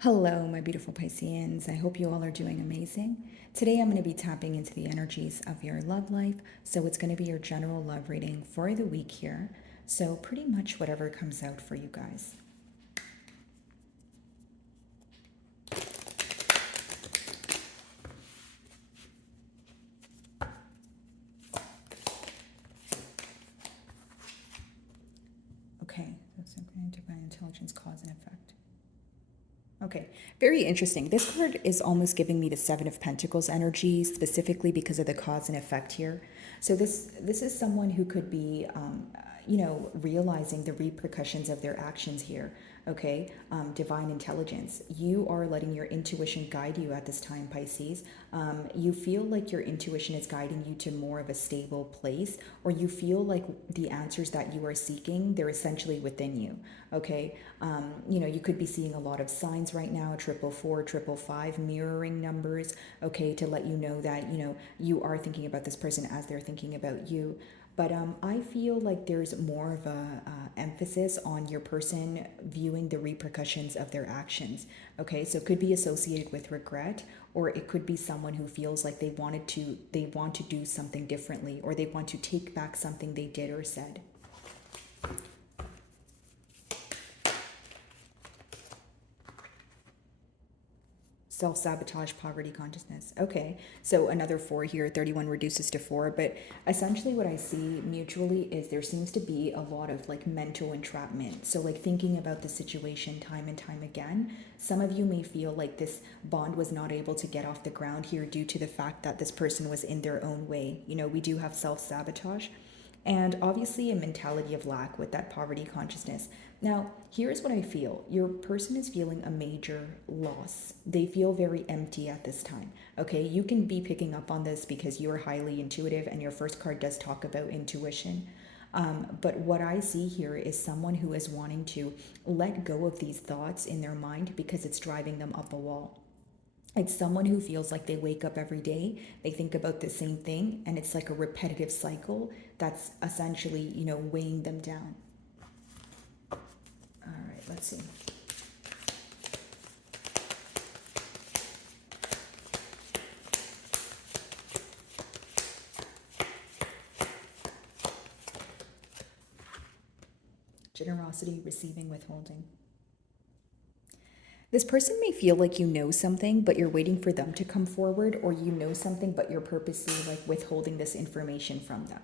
Hello, my beautiful Pisceans. I hope you all are doing amazing. Today, I'm going to be tapping into the energies of your love life. So, it's going to be your general love reading for the week here. So, pretty much whatever comes out for you guys. Okay, so divine intelligence, cause and effect. Okay, very interesting. This card is almost giving me the Seven of Pentacles energy, specifically because of the cause and effect here. So this is someone who could be, realizing the repercussions of their actions here. Okay, divine intelligence. You are letting your intuition guide you at this time, Pisces. You feel like your intuition is guiding you to more of a stable place, or you feel like the answers that you are seeking, they're essentially within you. Okay, you could be seeing a lot of signs right now, 444, 555, mirroring numbers, okay, to let you know that, you are thinking about this person as they're thinking about you. But I feel like there's more of a emphasis on your person viewing the repercussions of their actions. Okay, so it could be associated with regret, or it could be someone who feels like they want to do something differently, or they want to take back something they did or said. Self-sabotage, poverty consciousness. Okay, so another 4 here, 31 reduces to 4. But essentially what I see mutually is there seems to be a lot of like mental entrapment. So like thinking about the situation time and time again. Some of you may feel like this bond was not able to get off the ground here due to the fact that this person was in their own way. We do have self-sabotage, and obviously a mentality of lack with that poverty consciousness. Now, here's what I feel. Your person is feeling a major loss. They feel very empty at this time. Okay, you can be picking up on this because you're highly intuitive and your first card does talk about intuition. But what I see here is someone who is wanting to let go of these thoughts in their mind because it's driving them up a wall. It's someone who feels like they wake up every day, they think about the same thing, and it's like a repetitive cycle that's essentially, weighing them down. All right, let's see. Generosity, receiving, withholding. This person may feel like you know something, but you're waiting for them to come forward, or you know something, but you're purposely like withholding this information from them.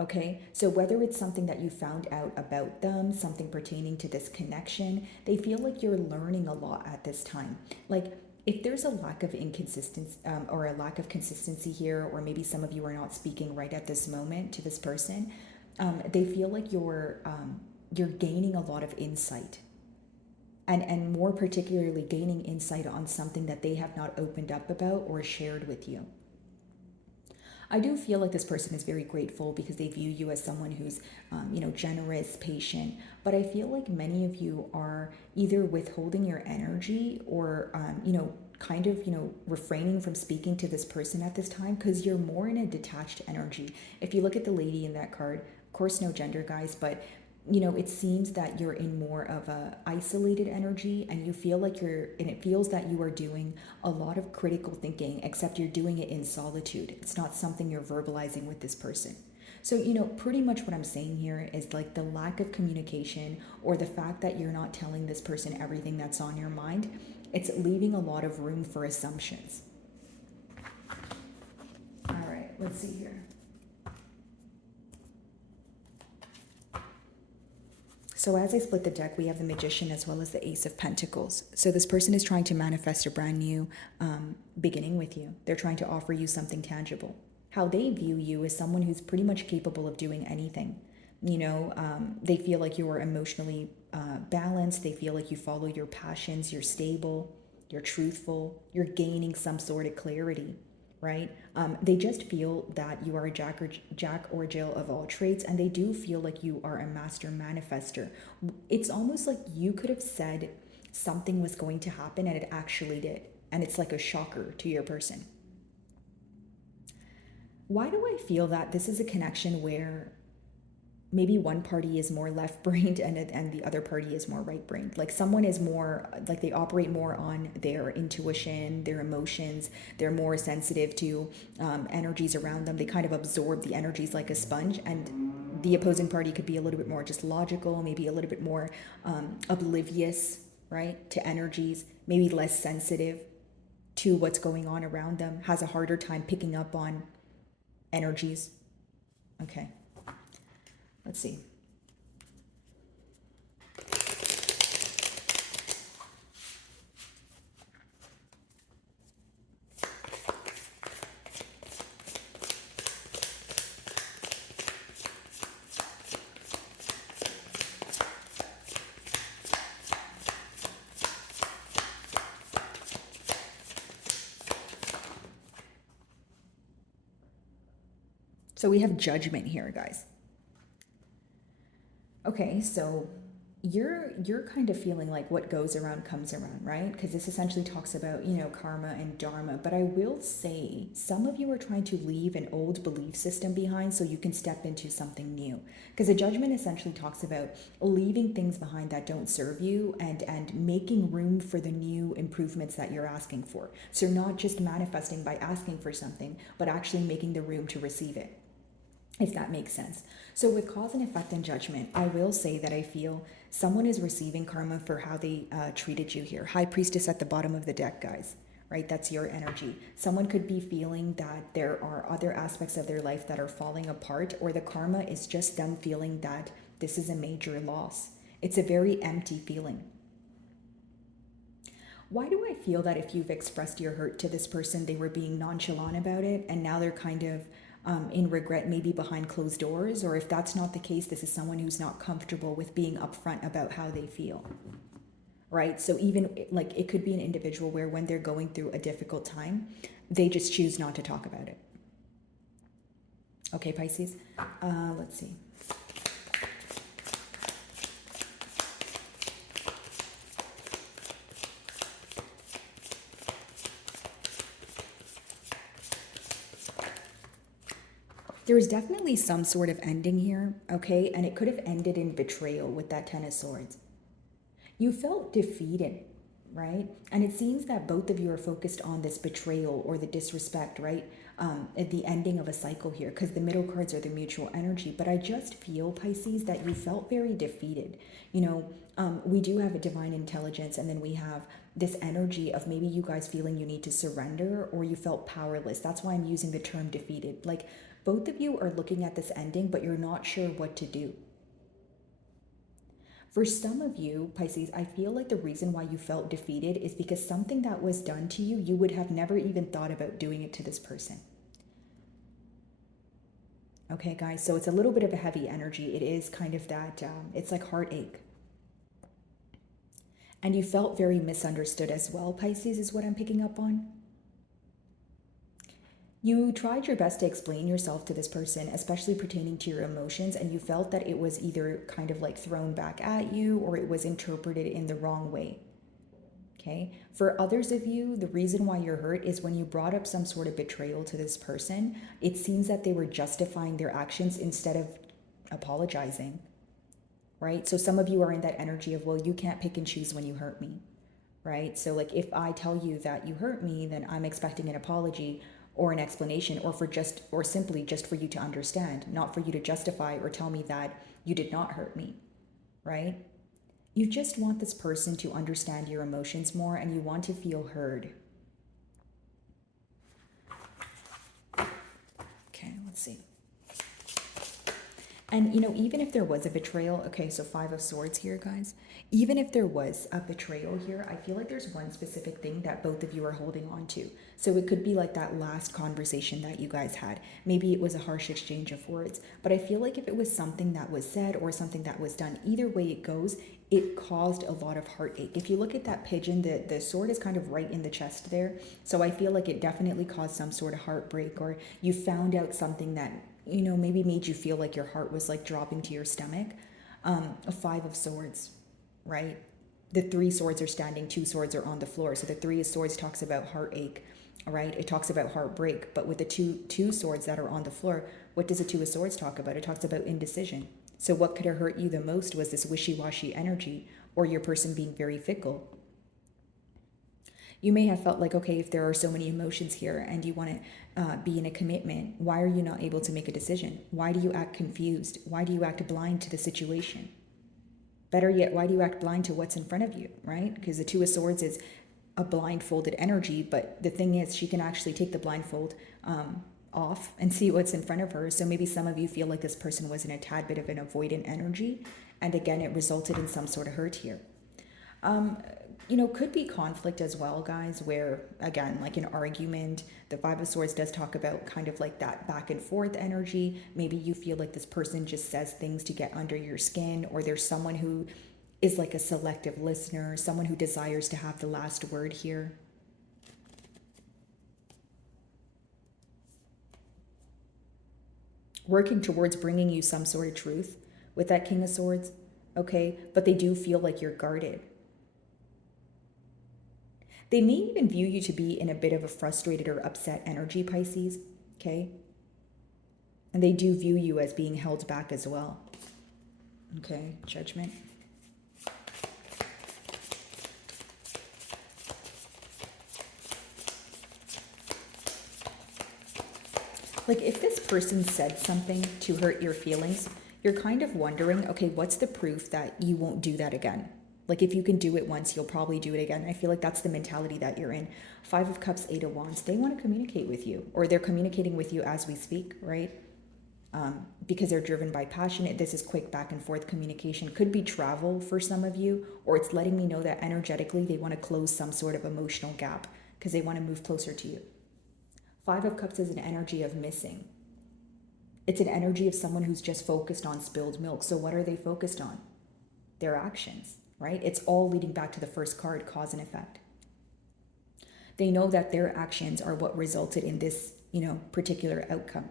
Okay, so whether it's something that you found out about them, something pertaining to this connection, they feel like you're learning a lot at this time. Like, if there's a lack of inconsistency or a lack of consistency here, or maybe some of you are not speaking right at this moment to this person, they feel like you're gaining a lot of insight, and more particularly gaining insight on something that they have not opened up about or shared with you. I do feel like this person is very grateful because they view you as someone who's, generous, patient. But I feel like many of you are either withholding your energy or, kind of, refraining from speaking to this person at this time because you're more in a detached energy. If you look at the lady in that card, of course, no gender, guys, but it seems that you're in more of a isolated energy, and you feel like and it feels that you are doing a lot of critical thinking, except you're doing it in solitude. It's not something you're verbalizing with this person. So, pretty much what I'm saying here is like the lack of communication, or the fact that you're not telling this person everything that's on your mind. It's leaving a lot of room for assumptions. All right, let's see here. So as I split the deck, we have the Magician as well as the Ace of Pentacles. So this person is trying to manifest a brand new beginning with you. They're trying to offer you something tangible. How they view you is someone who's pretty much capable of doing anything. They feel like you are emotionally balanced. They feel like you follow your passions. You're stable. You're truthful. You're gaining some sort of clarity, right? They just feel that you are a jack or Jill of all trades, and they do feel like you are a master manifester. It's almost like you could have said something was going to happen and it actually did, and it's like a shocker to your person. Why do I feel that this is a connection where maybe one party is more left-brained and the other party is more right-brained. Like someone is more, like they operate more on their intuition, their emotions. They're more sensitive to energies around them. They kind of absorb the energies like a sponge. And the opposing party could be a little bit more just logical, maybe a little bit more oblivious, right, to energies, maybe less sensitive to what's going on around them, has a harder time picking up on energies. Okay. Let's see. So we have judgment here, guys. Okay, so you're kind of feeling like what goes around comes around, right? Because this essentially talks about, karma and dharma. But I will say some of you are trying to leave an old belief system behind so you can step into something new. Because a judgment essentially talks about leaving things behind that don't serve you and making room for the new improvements that you're asking for. So you're not just manifesting by asking for something, but actually making the room to receive it, if that makes sense. So with cause and effect and judgment, I will say that I feel someone is receiving karma for how they treated you here. High Priestess at the bottom of the deck, guys, right? That's your energy. Someone could be feeling that there are other aspects of their life that are falling apart, or the karma is just them feeling that this is a major loss. It's a very empty feeling. Why do I feel that if you've expressed your hurt to this person, they were being nonchalant about it, and now they're kind of in regret, maybe behind closed doors? Or if that's not the case, this is someone who's not comfortable with being upfront about how they feel, right? So even like it could be an individual where when they're going through a difficult time, they just choose not to talk about it. Okay, Pisces, let's see. There's definitely some sort of ending here, okay? And it could have ended in betrayal with that Ten of Swords. You felt defeated, right? And it seems that both of you are focused on this betrayal or the disrespect, right? At the ending of a cycle here, because the middle cards are the mutual energy. But I just feel, Pisces, that you felt very defeated. We do have a divine intelligence, and then we have this energy of maybe you guys feeling you need to surrender or you felt powerless. That's why I'm using the term defeated. Like, both of you are looking at this ending, but you're not sure what to do. For some of you, Pisces, I feel like the reason why you felt defeated is because something that was done to you, you would have never even thought about doing it to this person. Okay, guys, so it's a little bit of a heavy energy. It is kind of that, it's like heartache. And you felt very misunderstood as well, Pisces, is what I'm picking up on. You tried your best to explain yourself to this person, especially pertaining to your emotions, and you felt that it was either kind of like thrown back at you or it was interpreted in the wrong way. Okay? For others of you, the reason why you're hurt is when you brought up some sort of betrayal to this person, it seems that they were justifying their actions instead of apologizing. Right? So some of you are in that energy of, well, you can't pick and choose when you hurt me. Right? So like if I tell you that you hurt me, then I'm expecting an apology or an explanation, or simply just for you to understand, not for you to justify or tell me that you did not hurt me, right? You just want this person to understand your emotions more, and you want to feel heard. Okay, let's see. And even if there was a betrayal, okay, so Five of Swords here, guys. Even if there was a betrayal here, I feel like there's one specific thing that both of you are holding on to. So it could be like that last conversation that you guys had. Maybe it was a harsh exchange of words, but I feel like if it was something that was said or something that was done, either way it goes, it caused a lot of heartache. If you look at that pigeon, the sword is kind of right in the chest there. So I feel like it definitely caused some sort of heartbreak, or you found out something that maybe made you feel like your heart was like dropping to your stomach. A Five of Swords, right? The three swords are standing, two swords are on the floor. So the Three of Swords talks about heartache, right? It talks about heartbreak. But with the two swords that are on the floor, what does the Two of Swords talk about? It talks about indecision. So what could have hurt you the most was this wishy-washy energy or your person being very fickle. You may have felt like, okay, if there are so many emotions here and you want to be in a commitment, why are you not able to make a decision? Why do you act confused? Why do you act blind to the situation? Better yet, why do you act blind to what's in front of you, right? Because the Two of Swords is a blindfolded energy, but the thing is, she can actually take the blindfold off and see what's in front of her. So maybe some of you feel like this person was in a tad bit of an avoidant energy, and again, it resulted in some sort of hurt here. Could be conflict as well, guys, where, again, like an argument, the Five of Swords does talk about kind of like that back and forth energy. Maybe you feel like this person just says things to get under your skin, or there's someone who is like a selective listener, someone who desires to have the last word here. Working towards bringing you some sort of truth with that King of Swords, okay? But they do feel like you're guarded. They may even view you to be in a bit of a frustrated or upset energy, Pisces, okay? And they do view you as being held back as well. Okay, Judgment. Like if this person said something to hurt your feelings, you're kind of wondering, okay, what's the proof that you won't do that again? Like if you can do it once, you'll probably do it again. I feel like that's the mentality that you're in. Five of Cups, Eight of Wands, they want to communicate with you, or they're communicating with you as we speak, right? Because they're driven by passion. This is quick back and forth communication. Could be travel for some of you, or it's letting me know that energetically they want to close some sort of emotional gap because they want to move closer to you. Five of Cups is an energy of missing. It's an energy of someone who's just focused on spilled milk. So what are they focused on? Their actions, right? It's all leading back to the first card, cause and effect. They know that their actions are what resulted in this, particular outcome.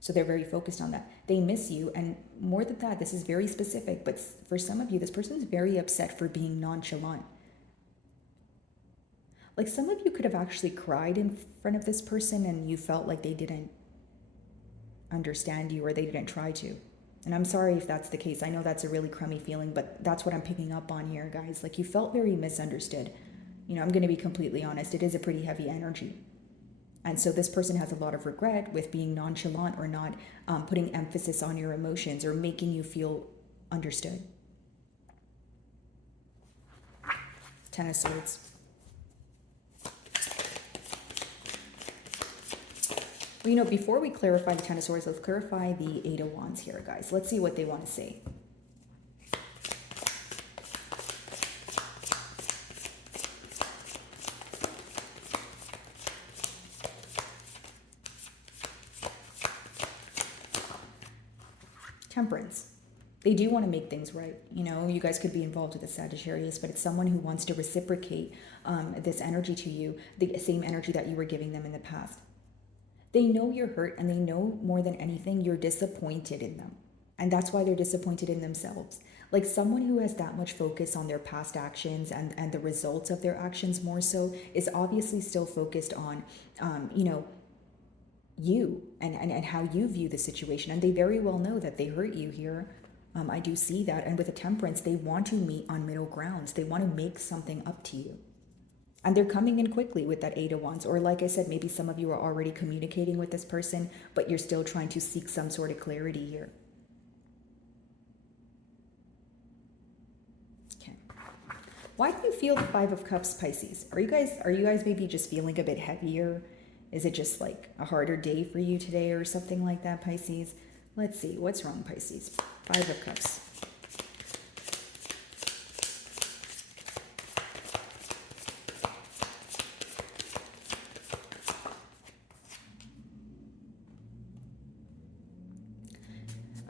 So they're very focused on that. They miss you. And more than that, this is very specific, but for some of you, this person is very upset for being nonchalant. Like some of you could have actually cried in front of this person and you felt like they didn't understand you or they didn't try to. And I'm sorry if that's the case. I know that's a really crummy feeling, but that's what I'm picking up on here, guys. Like you felt very misunderstood. I'm going to be completely honest. It is a pretty heavy energy. And so this person has a lot of regret with being nonchalant or not putting emphasis on your emotions or making you feel understood. Ten of Swords. Well, before we clarify the Ten of Swords, let's clarify the Eight of Wands here, guys. Let's see what they want to say. Temperance. They do want to make things right. You guys could be involved with a Sagittarius, but it's someone who wants to reciprocate this energy to you, the same energy that you were giving them in the past. They know you're hurt, and they know more than anything you're disappointed in them. And that's why they're disappointed in themselves. Like someone who has that much focus on their past actions and the results of their actions more so is obviously still focused on, you and how you view the situation. And they very well know that they hurt you here. I do see that. And with a Temperance, they want to meet on middle grounds. They want to make something up to you. And they're coming in quickly with that Eight of Wands. Or like I said, maybe some of you are already communicating with this person, but you're still trying to seek some sort of clarity here. Okay. Why do you feel the Five of Cups, Pisces? Are you guys maybe just feeling a bit heavier? Is it just like a harder day for you today or something like that, Pisces? Let's see. What's wrong, Pisces? Five of Cups.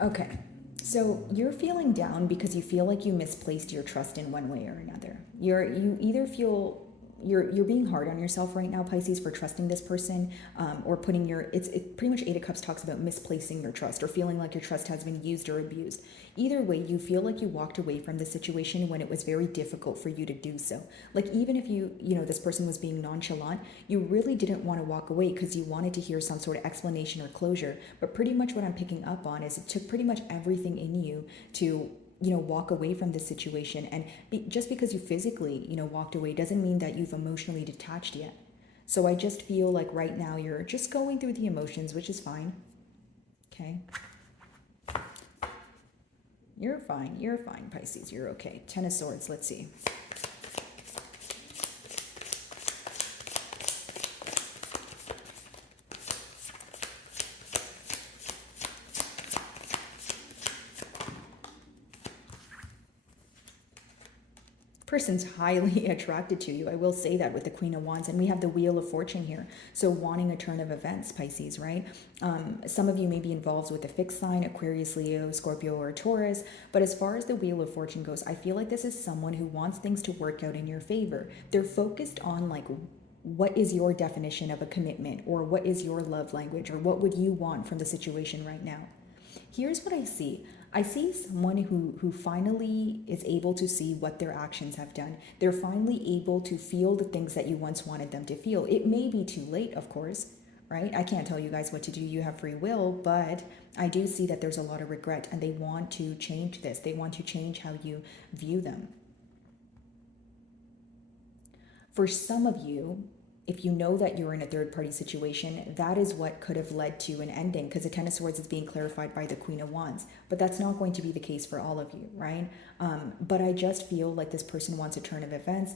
Okay, so you're feeling down because you feel like you misplaced your trust in one way or another. You either feel you're being hard on yourself right now, Pisces, for trusting this person, or putting your, it's pretty much Eight of Cups talks about misplacing your trust or feeling like your trust has been used or abused. Either way, you feel like you walked away from the situation when it was very difficult for you to do so. Like, even if this person was being nonchalant, you really didn't want to walk away because you wanted to hear some sort of explanation or closure. But pretty much what I'm picking up on is it took pretty much everything in you to walk away from this situation. And just because you physically, walked away doesn't mean that you've emotionally detached yet. So I just feel like right now you're just going through the emotions, which is fine. Okay. You're fine, Pisces. You're okay. Ten of Swords, let's see. Person's highly attracted to you. I will say that with the Queen of Wands, and we have the Wheel of Fortune here. So wanting a turn of events, Pisces, right? Some of you may be involved with a fixed sign, Aquarius, Leo, Scorpio, or Taurus. But as far as the Wheel of Fortune goes, I feel like this is someone who wants things to work out in your favor. They're focused on like, what is your definition of a commitment, or what is your love language, or what would you want from the situation right now? Here's what I see. I see someone who finally is able to see what their actions have done. They're finally able to feel the things that you once wanted them to feel. It may be too late, of course, right? I can't tell you guys what to do. You have free will, but I do see that there's a lot of regret, and they want to change this. They want to change how you view them. For some of you, if you know that you're in a third-party situation, that is what could have led to an ending, because the Ten of Swords is being clarified by the Queen of Wands. But that's not going to be the case for all of you, right? But I just feel like this person wants a turn of events,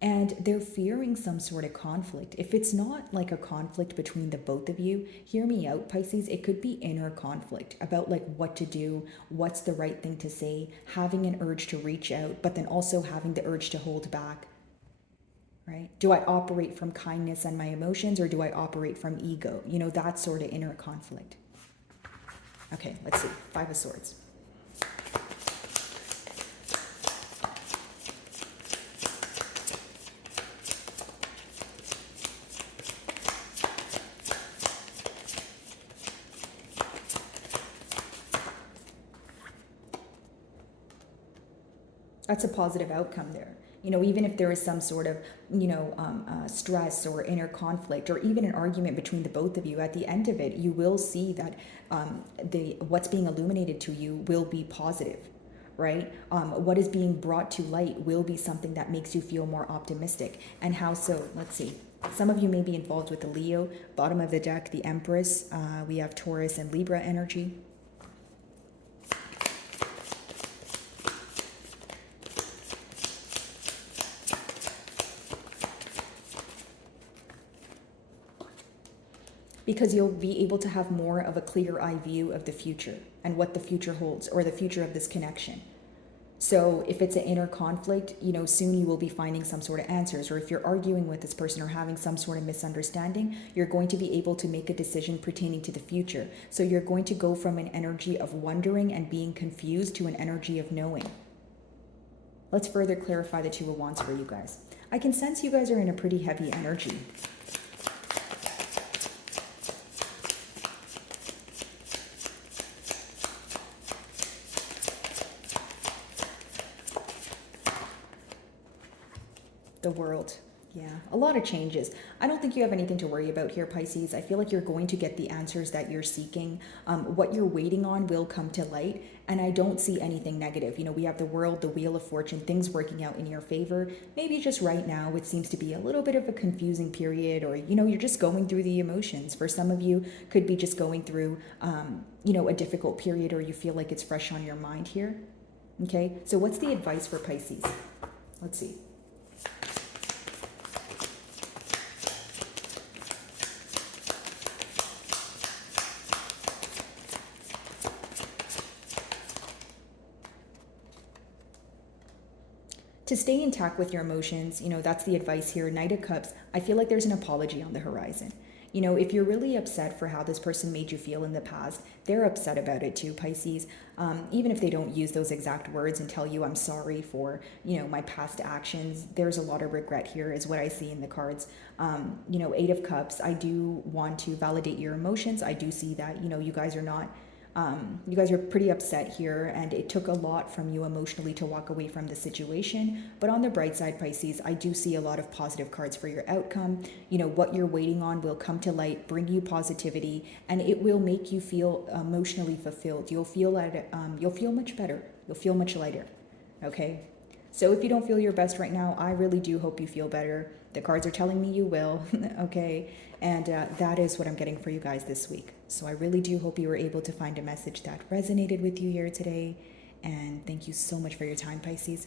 and they're fearing some sort of conflict. If it's not like a conflict between the both of you, hear me out, Pisces, it could be inner conflict about like what to do, what's the right thing to say, having an urge to reach out, but then also having the urge to hold back. Right? Do I operate from kindness and my emotions, or do I operate from ego? That sort of inner conflict. Okay, let's see. Five of Swords. That's a positive outcome there. Even if there is some sort of, stress or inner conflict, or even an argument between the both of you, at the end of it, you will see that what's being illuminated to you will be positive, right? What is being brought to light will be something that makes you feel more optimistic. And how so? Let's see. Some of you may be involved with the Leo, bottom of the deck, the Empress. We have Taurus and Libra energy. Because you'll be able to have more of a clear eye view of the future and what the future holds, or the future of this connection. So if it's an inner conflict, soon you will be finding some sort of answers. Or if you're arguing with this person or having some sort of misunderstanding, you're going to be able to make a decision pertaining to the future. So you're going to go from an energy of wondering and being confused to an energy of knowing. Let's further clarify the Two of Wands for you guys. I can sense you guys are in a pretty heavy energy. The World. Yeah, a lot of changes. I don't think you have anything to worry about here, Pisces. I feel like you're going to get the answers that you're seeking. What you're waiting on will come to light, and I don't see anything negative. We have the World, the Wheel of Fortune, things working out in your favor. Maybe just right now it seems to be a little bit of a confusing period, or, you're just going through the emotions. For some of you, could be just going through, a difficult period, or you feel like it's fresh on your mind here. Okay, so what's the advice for Pisces? Let's see. To stay intact with your emotions, that's the advice here. Knight of Cups, I feel like there's an apology on the horizon. You know, if you're really upset for how this person made you feel in the past, they're upset about it too, Pisces. Even if they don't use those exact words and tell you, I'm sorry for, you know, my past actions, there's a lot of regret here, is what I see in the cards. You know, Eight of Cups, I do want to validate your emotions. I do see that, you know, you guys are not you guys are pretty upset here, and it took a lot from you emotionally to walk away from the situation. But on the bright side, Pisces, I do see a lot of positive cards for your outcome. You know, what you're waiting on will come to light, bring you positivity, and it will make you feel emotionally fulfilled. You'll feel much better. You'll feel much lighter. Okay? So if you don't feel your best right now, I really do hope you feel better. The cards are telling me you will, okay? And that is what I'm getting for you guys this week. So I really do hope you were able to find a message that resonated with you here today. And thank you so much for your time, Pisces.